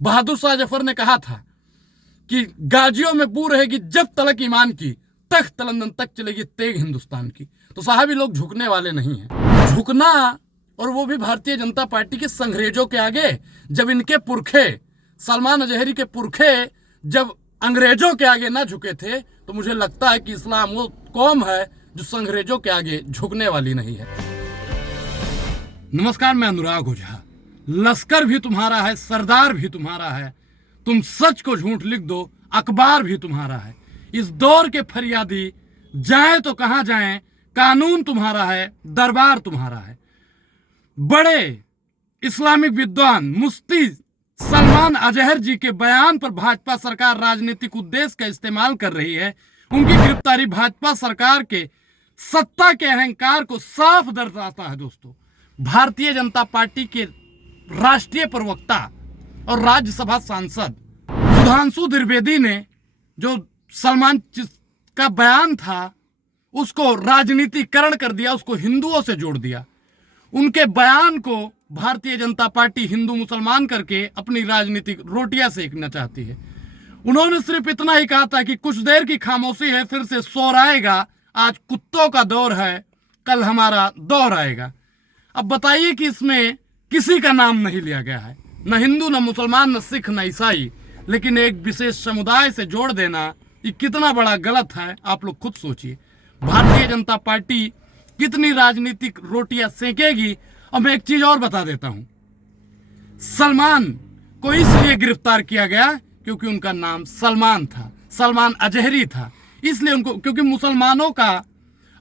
बहादुर शाह जफर ने कहा था कि गाजियों में बू रहेगी जब तलक ईमान की, तख्त लंदन तक चलेगी तेग हिंदुस्तान की। तो साहब, ये लोग झुकने वाले नहीं हैं। झुकना, और वो भी भारतीय जनता पार्टी के संग्रेजों के आगे। जब इनके पुरखे, सलमान अजहरी के पुरखे जब अंग्रेजों के आगे ना झुके थे, तो मुझे लगता है कि इस्लाम वो कौम है जो संग्रेजों के आगे झुकने वाली नहीं है। नमस्कार, मैं अनुराग ओझा। लश्कर भी तुम्हारा है, सरदार भी तुम्हारा है, तुम सच को झूठ लिख दो, अखबार भी तुम्हारा है। इस दौर के फरियादी जाए तो कहां जाएं, कानून तुम्हारा है, दरबार तुम्हारा है। बड़े इस्लामिक विद्वान मुफ्ती सलमान अजहर जी के बयान पर भाजपा सरकार राजनीतिक उद्देश्य का इस्तेमाल कर रही है। उनकी गिरफ्तारी भाजपा सरकार के सत्ता के अहंकार को साफ दर्शाता है। दोस्तों, भारतीय जनता पार्टी के राष्ट्रीय प्रवक्ता और राज्यसभा सांसद सुधांशु त्रिवेदी ने जो सलमान का बयान था उसको राजनीतिकरण कर दिया, उसको हिंदुओं से जोड़ दिया। उनके बयान को भारतीय जनता पार्टी हिंदू मुसलमान करके अपनी राजनीतिक रोटियां सेकना चाहती है। उन्होंने सिर्फ इतना ही कहा था कि कुछ देर की खामोशी है, फिर से शोर आएगा, आज कुत्तों का दौर है, कल हमारा दौर आएगा। अब बताइए कि इसमें किसी का नाम नहीं लिया गया है, न हिंदू, न मुसलमान, न सिख, न ईसाई, लेकिन एक विशेष समुदाय से जोड़ देना ये कितना बड़ा गलत है, आप लोग खुद सोचिए। भारतीय जनता पार्टी कितनी राजनीतिक रोटियां सेकेगी। और मैं एक चीज और बता देता हूं, सलमान को इसलिए गिरफ्तार किया गया क्योंकि उनका नाम सलमान था, सलमान अजहरी था, इसलिए उनको, क्योंकि मुसलमानों का,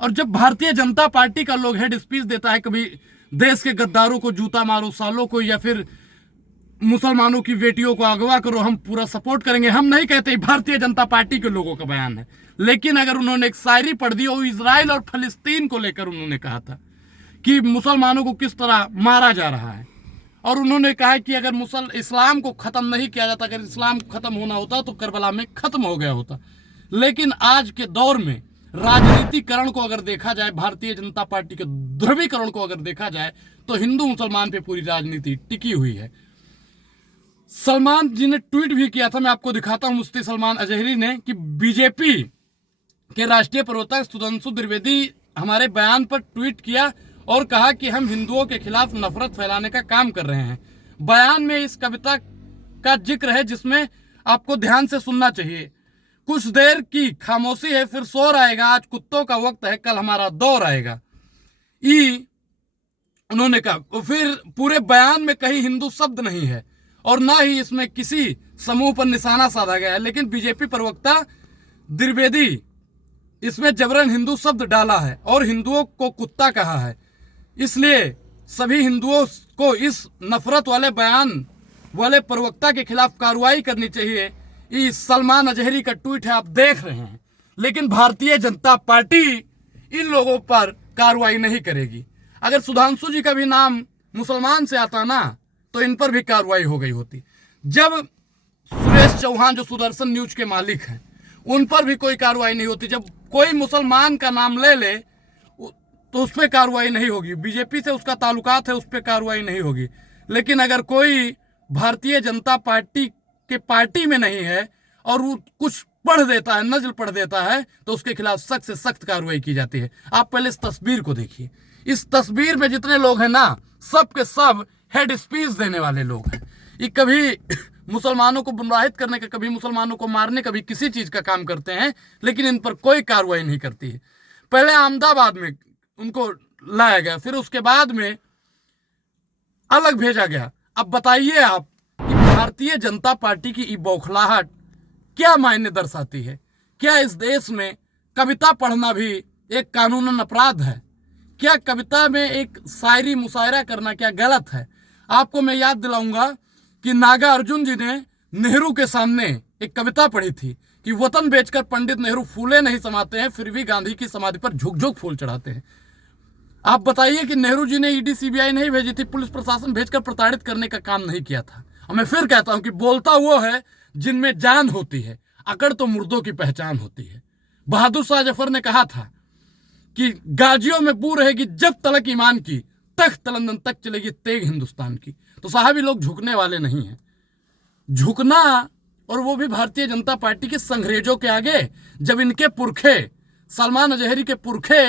और जब भारतीय जनता पार्टी का लोग हेड स्पीच देता है, कभी देश के गद्दारों को जूता मारो सालों को, या फिर मुसलमानों की बेटियों को अगवा करो, हम पूरा सपोर्ट करेंगे, हम नहीं कहते, भारतीय जनता पार्टी के लोगों का बयान है। लेकिन अगर उन्होंने एक शायरी पढ़ दी, वो इजराइल और फलस्तीन को लेकर उन्होंने कहा था कि मुसलमानों को किस तरह मारा जा रहा है, और उन्होंने कहा कि अगर इस्लाम को खत्म नहीं किया जाता, अगर इस्लाम खत्म होना होता तो करबला में खत्म हो गया होता। लेकिन आज के दौर में राजनीतिकरण को अगर देखा जाए, भारतीय जनता पार्टी के ध्रुवीकरण को अगर देखा जाए, तो हिंदू मुसलमान पे पूरी राजनीति टिकी हुई है। सलमान जी ने ट्वीट भी किया था, मैं आपको दिखाता हूं, मुफ्ती सलमान अजहरी ने, कि बीजेपी के राष्ट्रीय प्रवक्ता सुधांशु त्रिवेदी हमारे बयान पर ट्वीट किया और कहा कि हम हिंदुओं के खिलाफ नफरत फैलाने का काम कर रहे हैं। बयान में इस कविता का जिक्र है जिसमें आपको ध्यान से सुनना चाहिए। कुछ देर की खामोशी है, फिर शोर आएगा, आज कुत्तों का वक्त है, कल हमारा दौर आएगा, उन्होंने कहा। फिर पूरे बयान में कहीं हिंदू शब्द नहीं है और ना ही इसमें किसी समूह पर निशाना साधा गया है, लेकिन बीजेपी प्रवक्ता त्रिवेदी इसमें जबरन हिंदू शब्द डाला है और हिंदुओं को कुत्ता कहा है। इसलिए सभी हिंदुओं को इस नफरत वाले बयान वाले प्रवक्ता के खिलाफ कार्रवाई करनी चाहिए। ये सलमान अजहरी का ट्वीट है, आप देख रहे हैं, लेकिन भारतीय जनता पार्टी इन लोगों पर कार्रवाई नहीं करेगी। अगर सुधांशु जी का भी नाम मुसलमान से आता ना, तो इन पर भी कार्रवाई हो गई होती। जब सुरेश चौहान जो सुदर्शन न्यूज के मालिक हैं, उन पर भी कोई कार्रवाई नहीं होती। जब कोई मुसलमान का नाम ले ले तो उस पर कार्रवाई नहीं होगी, बीजेपी से उसका ताल्लुकात है, उस पर कार्रवाई नहीं होगी। लेकिन अगर कोई भारतीय जनता पार्टी के पार्टी में नहीं है और वो कुछ पढ़ देता है, नज़ल पढ़ देता है, तो उसके खिलाफ सख्त से सख्त कार्रवाई की जाती है। आप पहले इस तस्वीर को देखिए। इस तस्वीर में जितने लोग हैं ना, सब के सब हेड स्पीच देने वाले लोग हैं। ये कभी मुसलमानों को गुमराहित करने का, कभी मुसलमानों को मारने, कभी किसी चीज का काम करते हैं, लेकिन इन पर कोई कार्रवाई नहीं करती है। पहले अहमदाबाद में उनको लाया गया, फिर उसके बाद में अलग भेजा गया। अब बताइए आप कि भारतीय जनता पार्टी की ये बौखलाहट क्या मायने दर्शाती है? क्या इस देश में कविता पढ़ना भी एक कानूनन अपराध है? क्या कविता में एक शायरी मुशायरा करना क्या गलत है? आपको मैं याद दिलाऊंगा कि नागा अर्जुन जी ने नेहरू के सामने एक कविता पढ़ी थी कि वतन बेचकर पंडित नेहरू फूले नहीं समाते हैं, फिर भी गांधी की समाधि पर झुक झुक फूल चढ़ाते हैं। आप बताइए कि नेहरू जी ने ईडी सीबीआई नहीं भेजी थी, पुलिस प्रशासन भेजकर प्रताड़ित करने का काम नहीं किया था। और मैं फिर कहता हूं कि बोलता वो है जिनमें जान होती है, अकड़ तो मुर्दों की पहचान होती है। बहादुर शाह जफर ने कहा था कि गाजियों में बू रहेगी जब तलक ईमान की, तख्त लंदन तक चलेगी तेग हिंदुस्तान की। तो साहब, ये लोग झुकने वाले नहीं हैं। झुकना, और वो भी भारतीय जनता पार्टी के संघरेजों के आगे। जब इनके पुरखे, सलमान अजहरी के पुरखे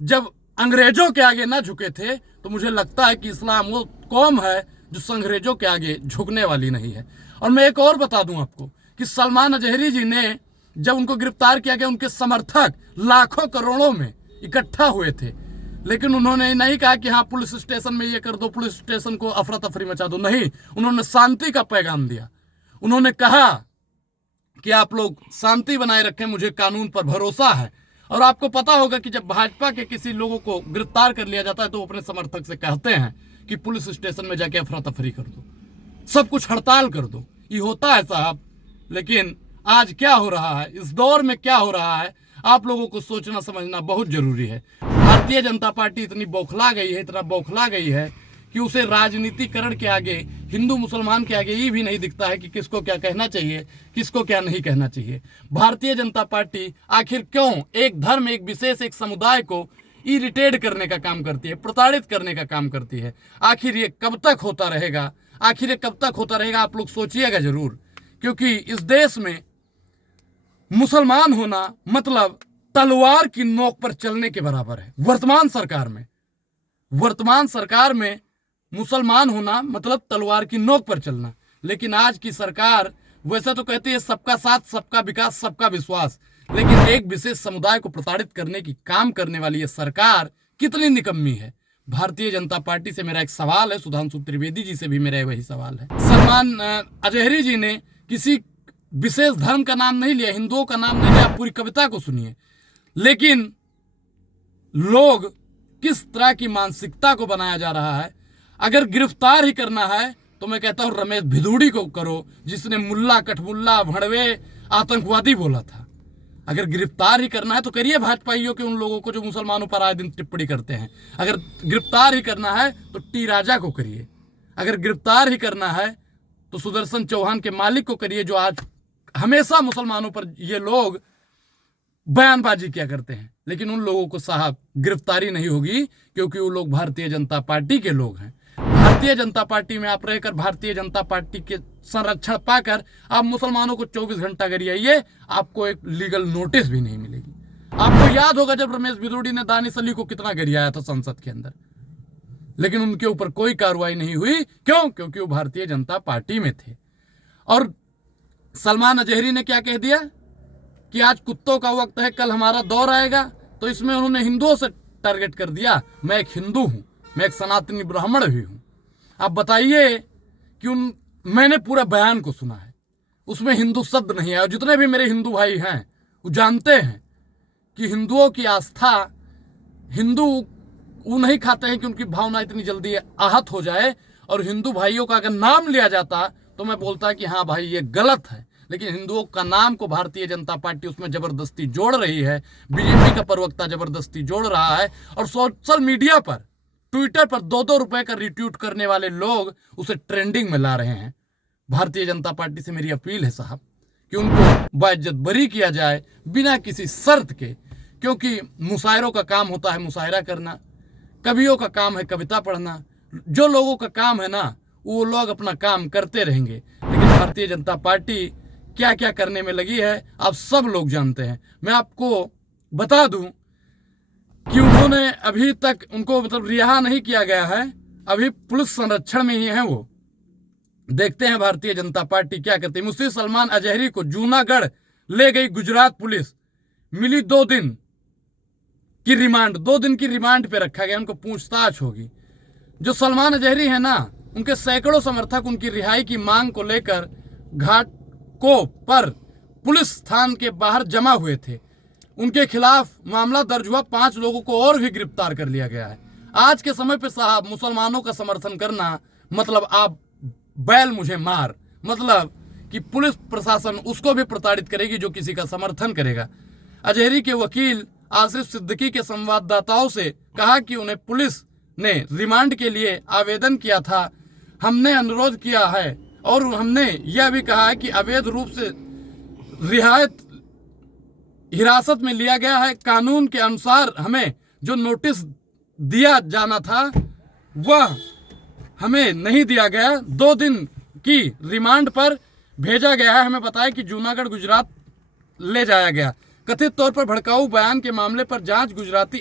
जब अंग्रेजों के आगे ना झुके थे, तो मुझे लगता है कि इस्लाम वो कौम है जो संघरेजों के आगे झुकने वाली नहीं है। और मैं एक और बता दूं आपको कि सलमान अजहरी जी ने जब उनको गिरफ्तार किया गया, उनके समर्थक लाखों करोड़ों में इकट्ठा हुए थे, लेकिन उन्होंने नहीं कहा कि हाँ पुलिस स्टेशन में ये कर दो, पुलिस स्टेशन को अफरा तफरी मचा दो। नहीं, उन्होंने शांति का पैगाम दिया। उन्होंने कहा कि आप लोग शांति बनाए रखें, मुझे कानून पर भरोसा है। और आपको पता होगा कि जब भाजपा के किसी लोगों को गिरफ्तार कर लिया जाता है तो वो अपने समर्थक से कहते हैं कि पुलिस स्टेशन में जाके अफरा तफरी कर दो, सब कुछ हड़ताल कर दो। ये होता है साहब। लेकिन आज क्या हो रहा है, इस दौर में क्या हो रहा है, आप लोगों को सोचना समझना बहुत जरूरी है। भारतीय जनता पार्टी इतनी बौखला गई है, इतना बौखला गई है कि उसे राजनीतिकरण के आगे, हिंदू मुसलमान के आगे ये भी नहीं दिखता है कि किसको क्या कहना चाहिए, किसको क्या नहीं कहना चाहिए। भारतीय जनता पार्टी आखिर क्यों एक धर्म, एक विशेष, एक समुदाय को इरिटेट करने का काम करती है, प्रताड़ित करने का काम करती है? आखिर ये कब तक होता रहेगा? आखिर ये कब तक होता रहेगा? आप लोग सोचिएगा जरूर, क्योंकि इस देश में मुसलमान होना मतलब तलवार की नोक पर चलने के बराबर है। वर्तमान सरकार में मुसलमान होना मतलब तलवार की नोक पर चलना। लेकिन आज की सरकार वैसे तो कहती है सबका साथ, सबका विकास, सबका विश्वास, लेकिन एक विशेष समुदाय को प्रताड़ित करने की काम करने वाली ये सरकार कितनी निकम्मी है। भारतीय जनता पार्टी से मेरा एक सवाल है, सुधांशु त्रिवेदी जी से भी मेरा वही सवाल है। सलमान अजहरी जी ने किसी विशेष धर्म का नाम नहीं लिया, हिंदुओं का नाम नहीं लिया, पूरी कविता को सुनिए। लेकिन लोग किस तरह की मानसिकता को बनाया जा रहा है। अगर गिरफ्तार ही करना है तो मैं कहता हूं रमेश भिदुड़ी को करो, जिसने मुल्ला, कठमुल्ला, भड़वे, आतंकवादी बोला था। अगर गिरफ्तार ही करना है तो करिए भाजपाइयों के उन लोगों को जो मुसलमानों पर आए दिन टिप्पणी करते हैं। अगर गिरफ्तार ही करना है तो टी राजा को करिए। अगर गिरफ्तार ही करना है तो सुदर्शन चौहान के मालिक को करिए, जो आज हमेशा मुसलमानों पर ये लोग बयानबाजी किया करते हैं। लेकिन उन लोगों को साहब गिरफ्तारी नहीं होगी, क्योंकि वो लोग भारतीय जनता पार्टी के लोग हैं। भारतीय जनता पार्टी में आप रहकर, भारतीय जनता पार्टी के संरक्षण पाकर आप मुसलमानों को 24 घंटा गरियाइए, आपको एक लीगल नोटिस भी नहीं मिलेगी। आपको याद होगा जब रमेश भिदुड़ी ने दानिश अली को कितना गरियाया था संसद के अंदर, लेकिन उनके ऊपर कोई कार्रवाई नहीं हुई। क्यों? क्योंकि वो भारतीय जनता पार्टी में थे। और सलमान अजहरी ने क्या कह दिया कि आज कुत्तों का वक्त है, कल हमारा दौर आएगा। तो इसमें उन्होंने हिंदुओं से टारगेट कर दिया। मैं एक हिंदू हूं, मैं एक सनातनी ब्राह्मण भी हूं। आप बताइए कि मैंने पूरा बयान को सुना है, उसमें हिंदू शब्द नहीं आया। जितने भी मेरे हिंदू भाई हैं वो जानते हैं कि हिंदुओं की आस्था, हिंदू वो नहीं खाते हैं कि उनकी भावना इतनी जल्दी आहत हो जाए। और हिंदू भाइयों का अगर नाम लिया जाता तो मैं बोलता कि हाँ भाई ये गलत है। लेकिन हिंदुओं का नाम को भारतीय जनता पार्टी उसमें जबरदस्ती जोड़ रही है, बीजेपी का प्रवक्ता जबरदस्ती जोड़ रहा है, और सोशल मीडिया पर, ट्विटर पर 2-2 रुपए का रिट्वीट करने वाले लोग उसे ट्रेंडिंग में ला रहे हैं। भारतीय जनता पार्टी से मेरी अपील है साहब कि उनको बाइज्जत बरी किया जाए बिना किसी शर्त के, क्योंकि मुशायरों का काम होता है मुशायरा करना, कवियों का काम है कविता पढ़ना। जो लोगों का काम है ना वो लोग अपना काम करते रहेंगे। लेकिन भारतीय जनता पार्टी क्या क्या करने में लगी है आप सब लोग जानते हैं। मैं आपको बता दूं कि उन्होंने अभी तक उनको मतलब रिहा नहीं किया गया है, अभी पुलिस संरक्षण में ही है वो। देखते हैं भारतीय जनता पार्टी क्या करती है। मुफ्ती सलमान अजहरी को जूनागढ़ ले गई गुजरात पुलिस, मिली 2 दिन की रिमांड, 2 दिन की रिमांड पे रखा गया, उनको पूछताछ होगी। जो सलमान अजहरी है ना, उनके सैकड़ों समर्थक उनकी रिहाई की मांग को लेकर घाट को पर पुलिस थाने के बाहर जमा हुए थे। उनके खिलाफ मामला दर्ज हुआ, 5 लोगों को और भी गिरफ्तार कर लिया गया है। आज के समय पे साहब मुसलमानों का समर्थन करना मतलब आप बैल मुझे मार, मतलब कि पुलिस प्रशासन उसको भी प्रताड़ित करेगी जो किसी का समर्थन करेगा। अजहरी के वकील आसिफ सिद्दीकी के संवाददाताओं से कहा कि उन्हें पुलिस ने रिमांड के लिए आवेदन किया था। हमने अनुरोध किया है और हमने यह भी कहा है कि अवैध रूप से रियायत हिरासत में लिया गया है। कानून के अनुसार हमें जो नोटिस दिया जाना था वह हमें नहीं दिया गया। 2 दिन की रिमांड पर भेजा गया है। हमें बताया कि जूनागढ़ गुजरात ले जाया गया। कथित तौर पर भड़काऊ बयान के मामले पर जांच गुजराती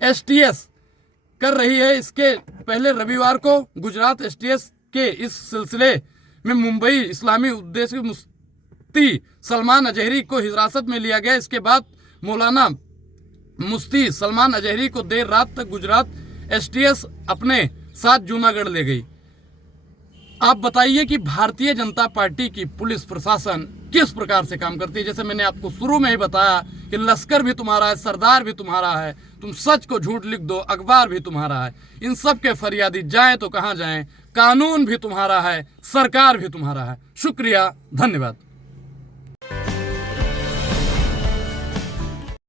एसटीएस कर रही है। इसके पहले रविवार को गुजरात एसटीएस के इस सिलसिले में मुंबई इस्लामी उद्देश्य मुफ्ती सलमान अजहरी को हिरासत में लिया गया। इसके बाद मौलाना मुफ्ती सलमान अजहरी को देर रात तक गुजरात एसटीएस अपने साथ जूनागढ़ ले गई। आप बताइए कि भारतीय जनता पार्टी की पुलिस प्रशासन किस प्रकार से काम करती है। जैसे मैंने आपको शुरू में ही बताया कि लश्कर भी तुम्हारा है, सरदार भी तुम्हारा है, तुम सच को झूठ लिख दो, अखबार भी तुम्हारा है। इन सब के फरियादी जाएं तो कहां जाएं, कानून भी तुम्हारा है, सरकार भी तुम्हारा है। शुक्रिया, धन्यवाद।